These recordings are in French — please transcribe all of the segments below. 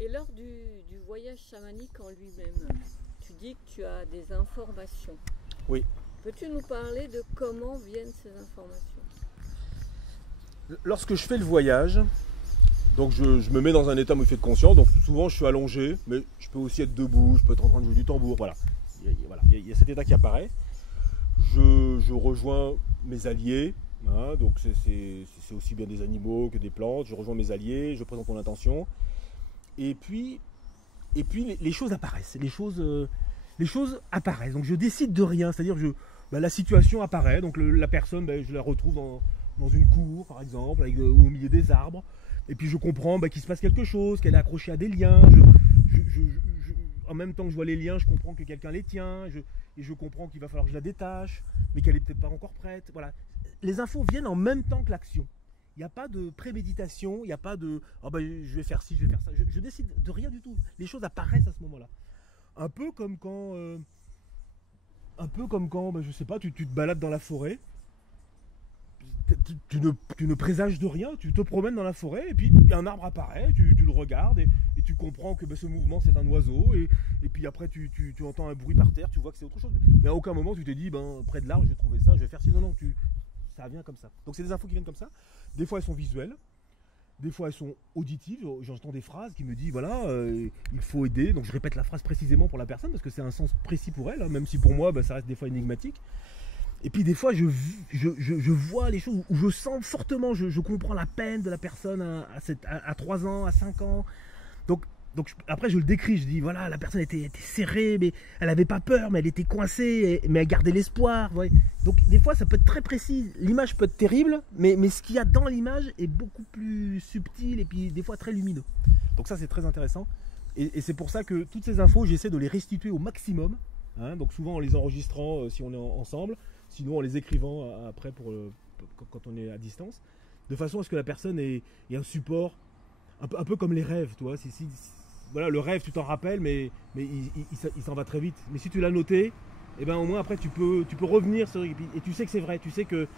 Et lors du voyage chamanique en lui-même, tu dis que tu as des informations. Oui. Peux-tu nous parler de comment viennent ces informations? Lorsque je fais le voyage, donc je me mets dans un état modifié de conscience, donc souvent je suis allongé, mais je peux aussi être debout, je peux être en train de jouer du tambour, voilà. Il y a cet état qui apparaît. Je rejoins mes alliés, hein, donc c'est aussi bien des animaux que des plantes, je rejoins mes alliés, je présente mon intention, et puis les choses apparaissent, les choses apparaissent, donc je décide de rien, c'est-à-dire la situation apparaît, donc la personne, je la retrouve dans une cour par exemple, ou au milieu des arbres, et puis je comprends qu'il se passe quelque chose, qu'elle est accrochée à des liens, en même temps que je vois les liens, je comprends que quelqu'un les tient, et je comprends qu'il va falloir que je la détache, mais qu'elle est peut-être pas encore prête, voilà. Les infos viennent en même temps que l'action. Il n'y a pas de préméditation, il n'y a pas de oh je vais faire ci, je vais faire ça. Je décide de rien du tout. Les choses apparaissent à ce moment-là. Un peu comme quand, je sais pas, tu te balades dans la forêt. Tu ne présages de rien, tu te promènes dans la forêt et puis un arbre apparaît, tu le regardes et tu comprends que ce mouvement c'est un oiseau et puis après tu entends un bruit par terre, tu vois que c'est autre chose. Mais à aucun moment tu t'es dit près de l'arbre je vais trouver ça, je vais faire ci. Non, ça vient comme ça. Donc c'est des infos qui viennent comme ça. Des fois elles sont visuelles, des fois elles sont auditives. J'entends des phrases qui me disent voilà, il faut aider. Donc je répète la phrase précisément pour la personne parce que c'est un sens précis pour elle, hein, même si pour moi ça reste des fois énigmatique. Et puis des fois je vois les choses où je sens fortement, je comprends la peine de la personne à 3 ans, à 5 ans. Donc après je le décris, je dis voilà, la personne était serrée, mais elle n'avait pas peur, mais elle était coincée, mais elle gardait l'espoir. Ouais. Donc des fois ça peut être très précis, l'image peut être terrible, mais ce qu'il y a dans l'image est beaucoup plus subtil et puis des fois très lumineux. Donc ça c'est très intéressant. Et c'est pour ça que toutes ces infos, j'essaie de les restituer au maximum. Hein, donc souvent en les enregistrant si on est ensemble, sinon en les écrivant après quand on est à distance, de façon à ce que la personne ait un support, un peu comme les rêves, tu vois. Voilà, le rêve tu t'en rappelles, mais il s'en va très vite. Mais si tu l'as noté, et au moins après tu peux revenir sur, et tu sais que c'est vrai, tu sais que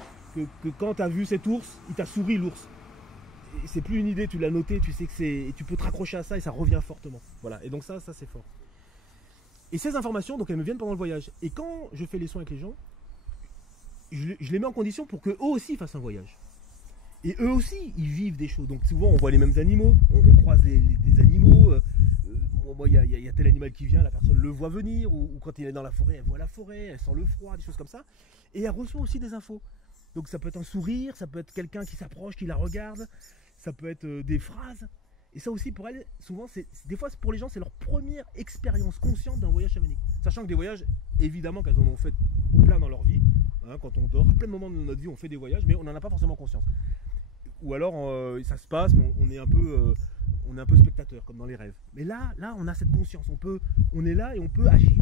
quand tu as vu cet ours, il t'a souri l'ours. C'est plus une idée, tu l'as noté, tu sais que et tu peux te raccrocher à ça et ça revient fortement. Voilà, et donc ça c'est fort. Et ces informations, donc elles me viennent pendant le voyage. Et quand je fais les soins avec les gens, je les mets en condition pour qu'eux aussi fassent un voyage. Et eux aussi, ils vivent des choses. Donc souvent, on voit les mêmes animaux, on croise des animaux. Moi, il y a tel animal qui vient, la personne le voit venir, ou quand il est dans la forêt, elle voit la forêt, elle sent le froid, des choses comme ça. Et elle reçoit aussi des infos. Donc ça peut être un sourire, ça peut être quelqu'un qui s'approche, qui la regarde, ça peut être des phrases. Et ça aussi pour elle, souvent, des fois pour les gens, c'est leur première expérience consciente d'un voyage chamanique. Sachant que des voyages, évidemment qu'elles en ont fait plein dans leur vie. Hein, quand on dort, à plein de moments de notre vie, on fait des voyages, mais on n'en a pas forcément conscience. Ou alors ça se passe, mais on est un peu spectateur, comme dans les rêves. Mais là, on a cette conscience, on est là et on peut agir.